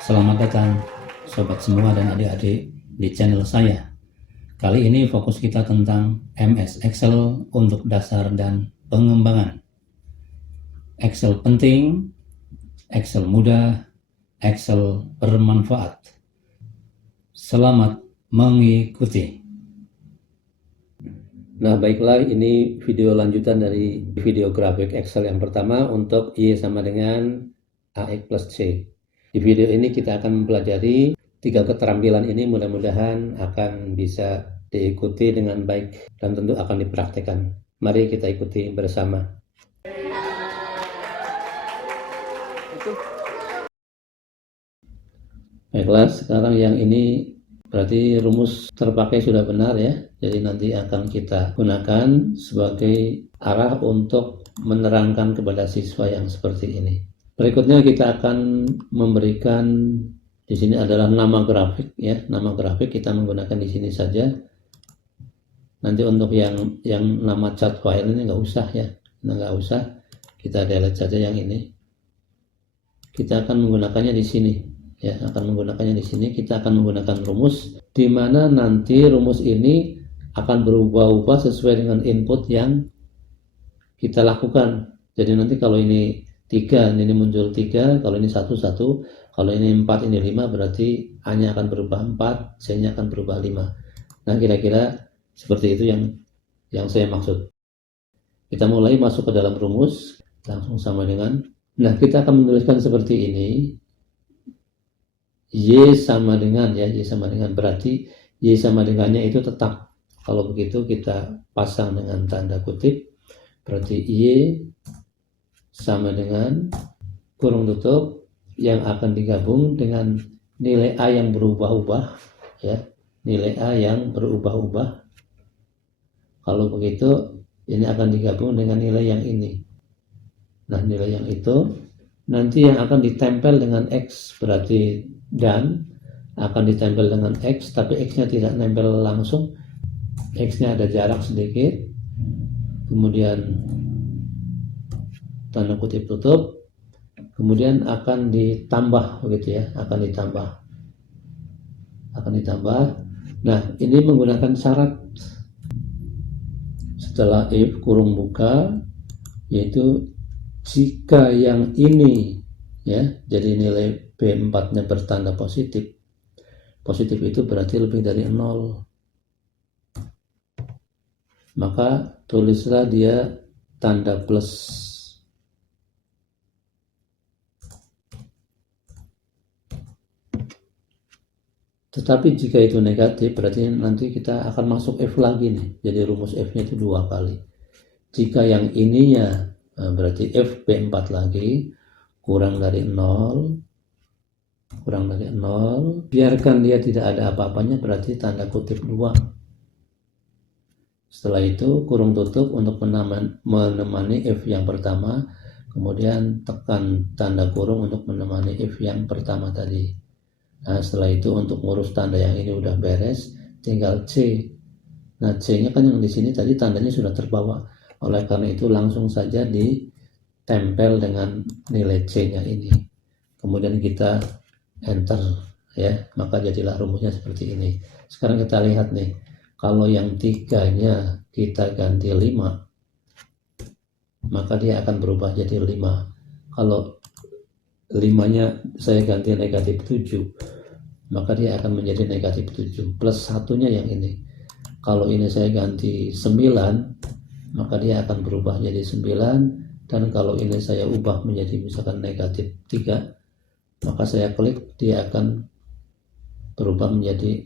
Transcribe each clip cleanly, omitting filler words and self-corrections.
Selamat datang sobat semua dan adik-adik di channel saya. Kali ini fokus kita tentang MS Excel untuk dasar dan pengembangan. Excel penting, Excel mudah, Excel bermanfaat. Selamat mengikuti. Nah baiklah, ini video lanjutan dari video grafik Excel yang pertama untuk Y sama dengan AX plus C. Di video ini kita akan mempelajari 3 keterampilan ini, mudah-mudahan akan bisa diikuti dengan baik dan tentu akan dipraktekkan. Mari kita ikuti bersama. Baiklah, sekarang yang ini berarti rumus terpakai sudah benar ya. Jadi nanti akan kita gunakan sebagai arah untuk menerangkan kepada siswa yang seperti ini. Berikutnya kita akan memberikan di sini adalah nama grafik ya. Nama grafik kita menggunakan di sini saja. Nanti untuk yang nama chart file ini nggak usah ya. Nggak usah. Kita delete saja yang ini. Kita akan menggunakannya di sini ya. Akan menggunakannya di sini. Kita akan menggunakan rumus di mana nanti rumus ini akan berubah-ubah sesuai dengan input yang kita lakukan. Jadi nanti kalau ini 3, ini muncul 3, kalau ini 1, 1, kalau ini 4, ini 5, berarti A-nya akan berubah 4, C-nya akan berubah 5. Nah, kira-kira seperti itu yang saya maksud. Kita mulai masuk ke dalam rumus, langsung sama dengan, nah kita akan menuliskan seperti ini, Y sama dengan, ya, Y sama dengan, berarti Y sama dengannya itu tetap. Kalau begitu kita pasang dengan tanda kutip, berarti Y sama dengan kurung tutup yang akan digabung dengan nilai A yang berubah-ubah ya, nilai A yang berubah-ubah. Kalau begitu ini akan digabung dengan nilai yang ini. Nah, nilai yang itu nanti yang akan ditempel dengan X, berarti dan akan ditempel dengan X, tapi X-nya tidak nempel langsung, X-nya ada jarak sedikit, kemudian tanda kutip tutup, kemudian akan ditambah begitu ya, akan ditambah. Nah, ini menggunakan syarat setelah if kurung buka, yaitu jika yang ini ya, jadi nilai B4 nya bertanda positif itu berarti lebih dari 0, maka tulislah dia tanda plus. Tetapi jika itu negatif, berarti nanti kita akan masuk F lagi nih. Jadi rumus F-nya itu 2 kali. Jika yang ininya, berarti F B4 lagi, kurang dari 0, biarkan dia tidak ada apa-apanya, berarti tanda kutip 2. Setelah itu, kurung tutup untuk menemani F yang pertama, kemudian tekan tanda kurung untuk menemani F yang pertama tadi. Nah, setelah itu untuk ngurus tanda yang ini udah beres, tinggal C. Nah, C-nya kan yang di sini tadi tandanya sudah terbawa. Oleh karena itu langsung saja ditempel dengan nilai C-nya ini. Kemudian kita enter ya, maka jadilah rumusnya seperti ini. Sekarang kita lihat nih, kalau yang 3-nya kita ganti 5, maka dia akan berubah jadi 5. Kalau 5-nya saya ganti negatif 7, maka dia akan menjadi negatif 7 plus 1-nya yang ini. Kalau ini saya ganti 9, maka dia akan berubah jadi 9, dan kalau ini saya ubah menjadi misalkan negatif 3, maka saya klik, dia akan berubah menjadi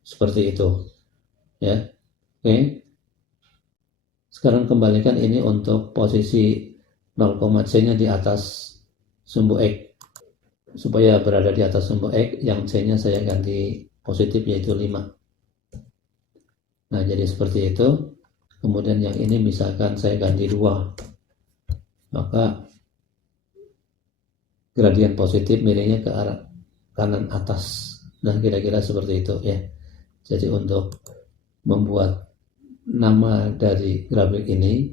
seperti itu ya. Oke, sekarang kembalikan ini untuk posisi 0,C-nya di atas sumbu X, supaya berada di atas sumbu X, yang C-nya saya ganti positif yaitu 5. Nah, jadi seperti itu. Kemudian yang ini misalkan saya ganti 2, maka gradien positif miringnya ke arah kanan atas. Nah, kira-kira seperti itu ya. Jadi untuk membuat nama dari grafik ini,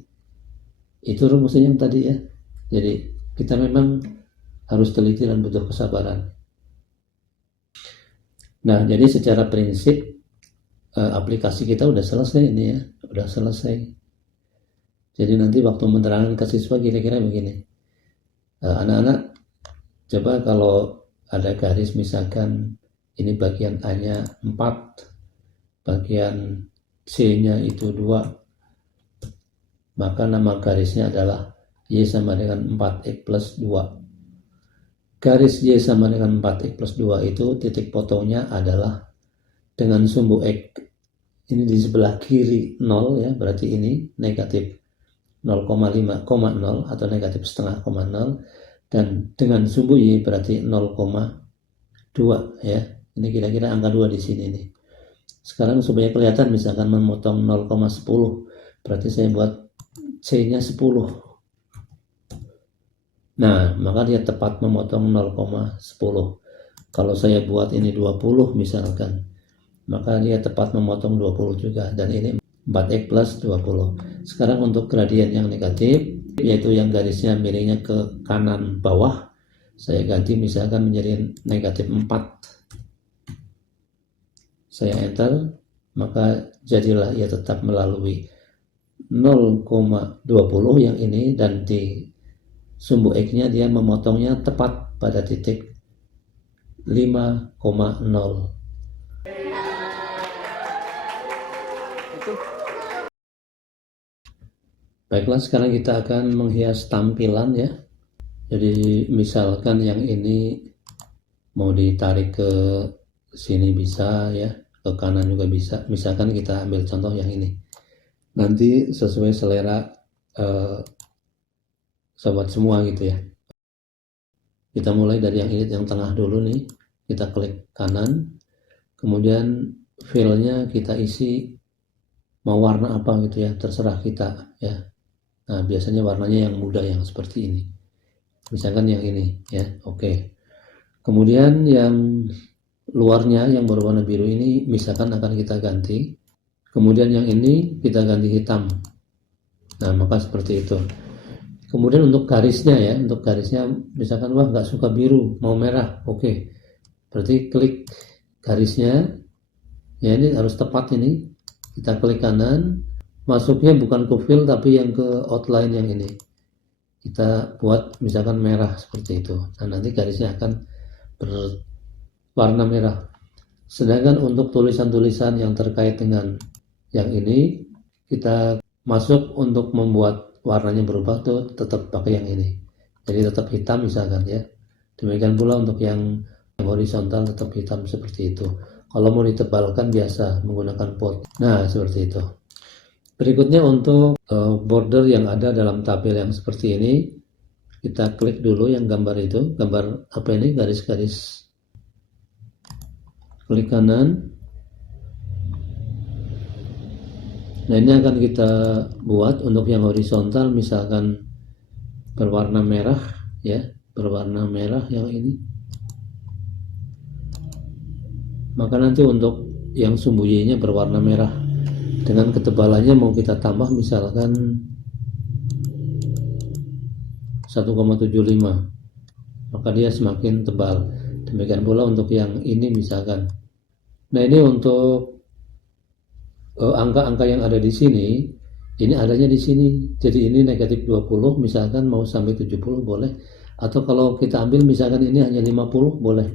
itu rumusnya yang tadi ya. Jadi kita memang harus teliti dan butuh kesabaran. Nah, jadi secara prinsip aplikasi kita udah selesai ini ya, udah selesai. Jadi nanti waktu menerangkan ke siswa kira-kira begini, anak-anak coba kalau ada garis misalkan ini bagian A-nya 4, bagian C-nya itu 2, maka nama garisnya adalah Y sama dengan 4X plus 2. Garis Y sama dengan 4X plus 2 itu titik potongnya adalah dengan sumbu X ini di sebelah kiri 0 ya, berarti ini negatif 0,5,0 atau negatif setengah 0, dan dengan sumbu Y berarti 0,2 ya. Ini kira-kira angka 2 di sini nih. Sekarang supaya kelihatan misalkan memotong 0,10, berarti saya buat C-nya 10. Nah, maka dia tepat memotong 0,10. Kalau saya buat ini 20 misalkan, maka dia tepat memotong 20 juga, dan ini 4X plus 20. Sekarang untuk gradien yang negatif, yaitu yang garisnya miringnya ke kanan bawah, saya ganti misalkan menjadi negatif 4. Saya enter, maka jadilah ia tetap melalui 0,20 yang ini, dan di sumbu X-nya dia memotongnya tepat pada titik 5,0. Baiklah, sekarang kita akan menghias tampilan ya. Jadi misalkan yang ini mau ditarik ke sini bisa ya, ke kanan juga bisa. Misalkan kita ambil contoh yang ini. Nanti sesuai selera sobat semua gitu ya. Kita mulai dari yang ini, yang tengah dulu nih. Kita klik kanan, kemudian filenya kita isi mau warna apa gitu ya, terserah kita ya. Nah, biasanya warnanya yang muda yang seperti ini. Misalkan yang ini ya, oke. Kemudian yang luarnya yang berwarna biru ini misalkan akan kita ganti. Kemudian yang ini kita ganti hitam. Nah, maka seperti itu. Kemudian untuk garisnya ya, untuk garisnya misalkan wah nggak suka biru, mau merah, oke. Berarti klik garisnya, ya ini harus tepat ini. Kita klik kanan, masuknya bukan ke fill tapi yang ke outline yang ini. Kita buat misalkan merah seperti itu. Nah, nanti garisnya akan berwarna merah. Sedangkan untuk tulisan-tulisan yang terkait dengan yang ini, kita masuk untuk membuat warnanya berubah tuh tetap pakai yang ini. Jadi tetap hitam misalkan ya. Demikian pula untuk yang horizontal tetap hitam seperti itu. Kalau mau ditebalkan biasa menggunakan pot. Nah, seperti itu. Berikutnya untuk border yang ada dalam tabel yang seperti ini, kita klik dulu yang gambar itu. Gambar apa ini? Garis-garis. Klik kanan. Nah, ini akan kita buat untuk yang horizontal misalkan berwarna merah ya, berwarna merah yang ini. Maka nanti untuk yang sumbu Y-nya berwarna merah. Dengan ketebalannya mau kita tambah misalkan 1,75, maka dia semakin tebal. Demikian pula untuk yang ini misalkan. Nah, ini untuk angka-angka yang ada di sini, ini adanya di sini. Jadi ini negatif 20, misalkan mau sampai 70 boleh. Atau kalau kita ambil misalkan ini hanya 50 boleh.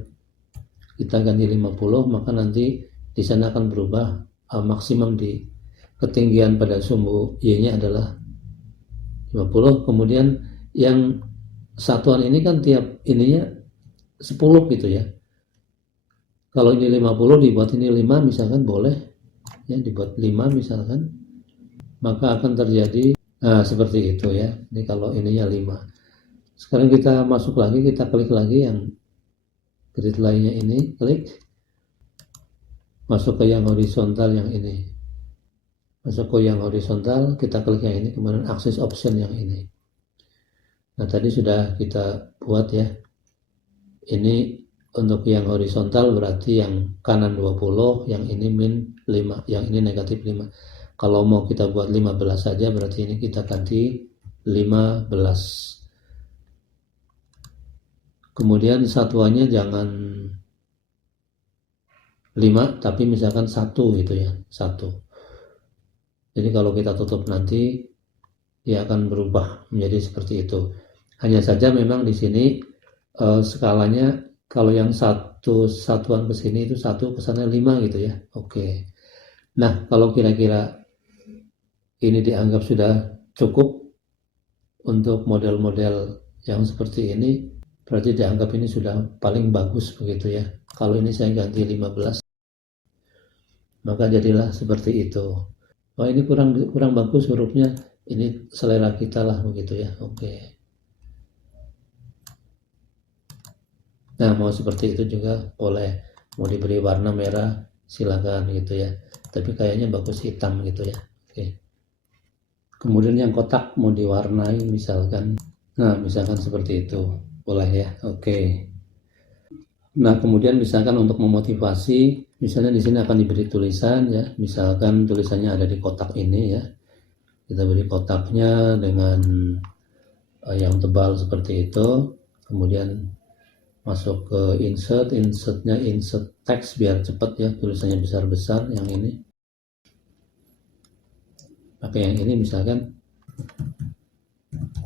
Kita ganti 50, maka nanti di sana akan berubah maksimum di ketinggian pada sumbu Y-nya adalah 50. Kemudian yang satuan ini kan tiap ininya 10 gitu ya. Kalau ini 50 dibuat ini 5 misalkan boleh ya, dibuat 5 misalkan, maka akan terjadi seperti itu ya. Ini kalau ininya 5. Sekarang kita masuk lagi, kita klik lagi yang grid lainnya ini, klik masuk ke yang horizontal yang ini. Masuk ke yang horizontal, kita klik yang ini, kemudian akses option yang ini. Nah, tadi sudah kita buat ya. Ini untuk yang horizontal berarti yang kanan 20, yang ini min 5, yang ini negatif 5. Kalau mau kita buat 15 saja berarti ini kita ganti 15. Kemudian satuannya jangan 5 tapi misalkan 1 gitu ya, 1. Jadi kalau kita tutup nanti dia akan berubah menjadi seperti itu. Hanya saja memang di sini skalanya kalau yang satu satuan ke sini itu 1 ke sana 5 gitu ya. Oke. Nah, kalau kira-kira ini dianggap sudah cukup untuk model-model yang seperti ini, berarti dianggap ini sudah paling bagus begitu ya. Kalau ini saya ganti 15, maka jadilah seperti itu. Oh, ini kurang bagus hurufnya, ini selera kita lah begitu ya. Oke. Nah, mau seperti itu juga boleh, mau diberi warna merah silakan gitu ya, tapi kayaknya bagus hitam gitu ya. Oke. Kemudian yang kotak mau diwarnai misalkan, nah misalkan seperti itu boleh ya. Oke. Nah, kemudian misalkan untuk memotivasi, misalnya di sini akan diberi tulisan ya, misalkan tulisannya ada di kotak ini ya, kita beri kotaknya dengan yang tebal seperti itu, kemudian masuk ke insertnya insert teks biar cepat ya, tulisannya besar-besar. Yang ini pakai yang ini misalkan,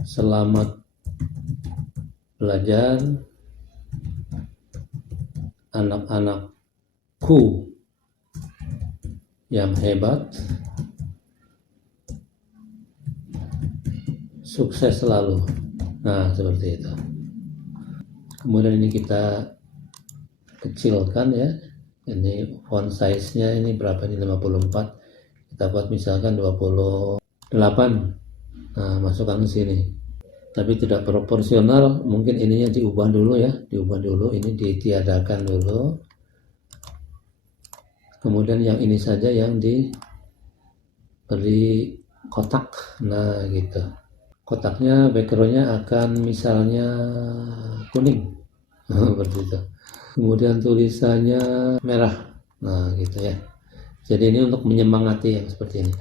selamat belajar anak-anakku yang hebat, sukses selalu. Nah, seperti itu. Kemudian ini kita kecilkan ya, ini font size nya ini berapa, ini 54, kita buat misalkan 28. Nah, masukkan ke sini, tapi tidak proporsional, mungkin ininya diubah dulu ya, ini ditiadakan dulu. Kemudian yang ini saja yang diberi kotak. Nah gitu, kotaknya backgroundnya akan misalnya kuning seperti itu, kemudian tulisannya merah. Nah gitu ya, jadi ini untuk menyemangati yang seperti ini.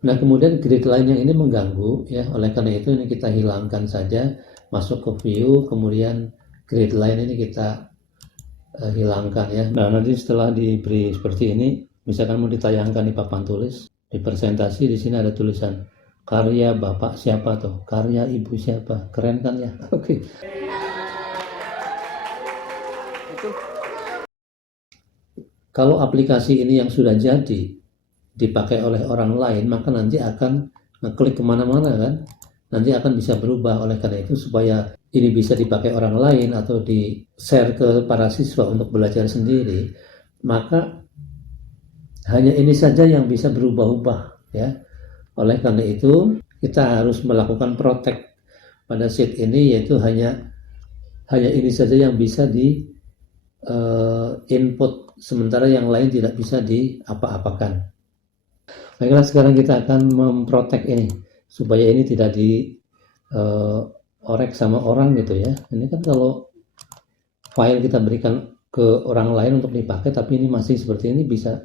Nah, kemudian grid line yang ini mengganggu ya, oleh karena itu ini kita hilangkan saja, masuk ke view, kemudian grid line ini kita hilangkan ya. Nah, nanti setelah diberi seperti ini, misalkan mau ditayangkan di papan tulis, di presentasi, di sini ada tulisan karya bapak siapa tuh, karya ibu siapa, keren kan ya. Oke. Kalau aplikasi ini yang sudah jadi dipakai oleh orang lain, maka nanti akan ngeklik kemana-mana kan, nanti akan bisa berubah. Oleh karena itu, supaya ini bisa dipakai orang lain atau di share ke para siswa untuk belajar sendiri, maka hanya ini saja yang bisa berubah-ubah ya. Oleh karena itu kita harus melakukan protect pada sheet ini, yaitu hanya ini saja yang bisa di input, sementara yang lain tidak bisa diapa-apakan. Baiklah, sekarang kita akan memprotek ini supaya ini tidak diorek sama orang gitu ya. Ini kan kalau file kita berikan ke orang lain untuk dipakai, tapi ini masih seperti ini, bisa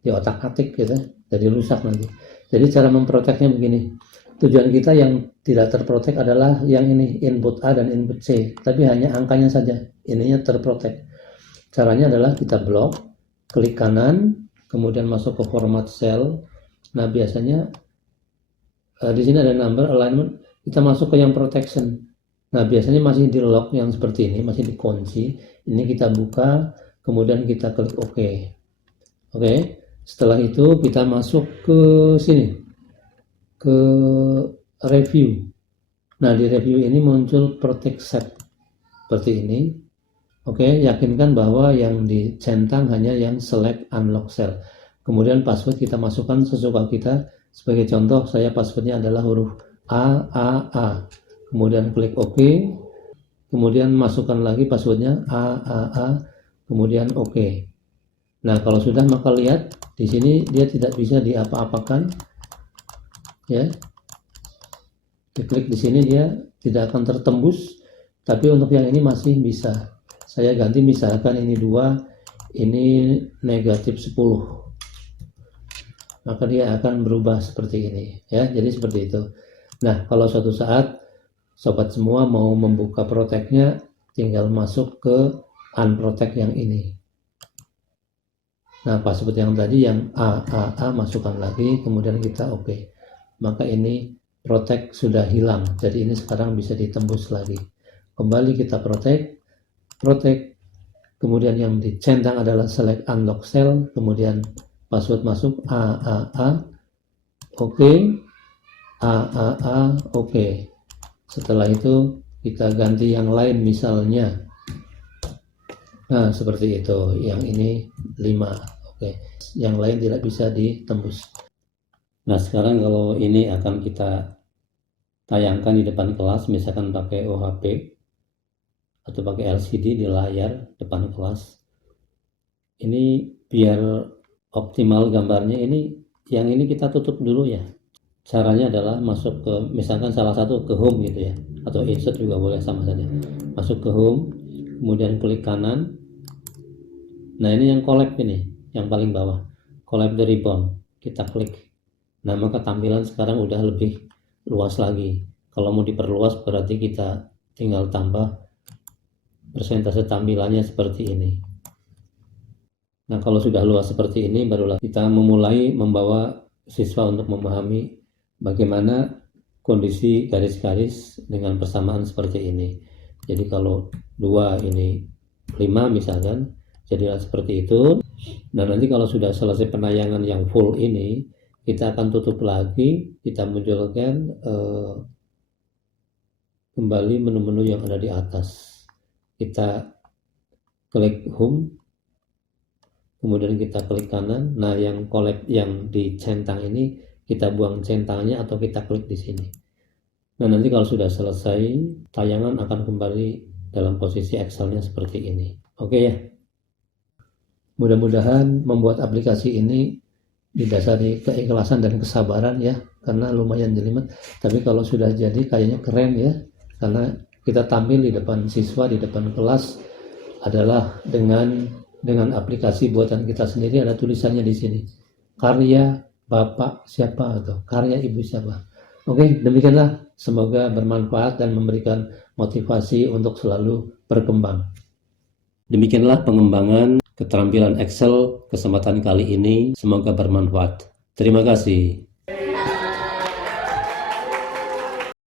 diotak-atik gitu, jadi rusak nanti. Jadi cara memproteknya begini. Tujuan kita yang tidak terprotek adalah yang ini, input A dan input C, tapi hanya angkanya saja, ininya terprotek. Caranya adalah kita blok, klik kanan, kemudian masuk ke format cell. Nah, biasanya di sini ada number alignment, kita masuk ke yang protection. Nah, biasanya masih di lock yang seperti ini, masih dikunci. Ini kita buka, kemudian kita klik OK. Oke, setelah itu kita masuk ke sini, ke review. Nah, di review ini muncul protect set seperti ini. Oke, yakinkan bahwa yang dicentang hanya yang select unlock cell. Kemudian password kita masukkan sesuka kita. Sebagai contoh, saya passwordnya adalah huruf A. Kemudian klik OK. Kemudian masukkan lagi passwordnya A. Kemudian OK. Nah, kalau sudah, maka lihat di sini dia tidak bisa diapa-apakan. Ya. Diklik di sini dia tidak akan tertembus, tapi untuk yang ini masih bisa. Saya ganti misalkan ini 2, ini negatif 10. Maka dia akan berubah seperti ini ya, jadi seperti itu. Nah, kalau suatu saat sobat semua mau membuka proteknya, tinggal masuk ke unprotect yang ini. Nah, password yang tadi yang A masukkan lagi, kemudian kita oke. Maka ini protect sudah hilang, jadi ini sekarang bisa ditembus lagi. Kembali kita protect, kemudian yang dicentang adalah select unlock cell, kemudian password masuk A, oke, A, oke. Setelah itu kita ganti yang lain misalnya. Nah, seperti itu. Yang ini 5. Oke. Yang lain tidak bisa ditembus. Nah, sekarang kalau ini akan kita tayangkan di depan kelas, misalkan pakai OHP atau pakai LCD di layar depan kelas. Ini biar optimal gambarnya, yang ini kita tutup dulu ya. Caranya adalah masuk ke, misalkan salah satu ke home gitu ya, atau insert juga boleh, sama saja. Masuk ke home, kemudian klik kanan. Nah, ini yang collab ini, yang paling bawah, collab the ribbon, kita klik. Nah, maka tampilan sekarang udah lebih luas lagi. Kalau mau diperluas berarti kita tinggal tambah persentase tampilannya seperti ini. Nah, kalau sudah luas seperti ini, barulah kita memulai membawa siswa untuk memahami bagaimana kondisi garis-garis dengan persamaan seperti ini. Jadi kalau 2 ini 5 misalkan, jadilah seperti itu. Nah, nanti kalau sudah selesai penayangan yang full ini, kita akan tutup lagi, kita munculkan kembali menu-menu yang ada di atas. Kita klik home, kemudian kita klik kanan. Nah, yang collab yang dicentang ini kita buang centangnya atau kita klik di sini. Nah, nanti kalau sudah selesai, tayangan akan kembali dalam posisi Excel-nya seperti ini. Oke ya. Mudah-mudahan membuat aplikasi ini didasari keikhlasan dan kesabaran ya, karena lumayan jelimet. Tapi kalau sudah jadi kayaknya keren ya, karena kita tampil di depan siswa, di depan kelas adalah dengan aplikasi buatan kita sendiri. Ada tulisannya di sini, karya Bapak siapa atau karya Ibu siapa. Oke, demikianlah. Semoga bermanfaat dan memberikan motivasi untuk selalu berkembang. Demikianlah pengembangan keterampilan Excel kesempatan kali ini. Semoga bermanfaat. Terima kasih.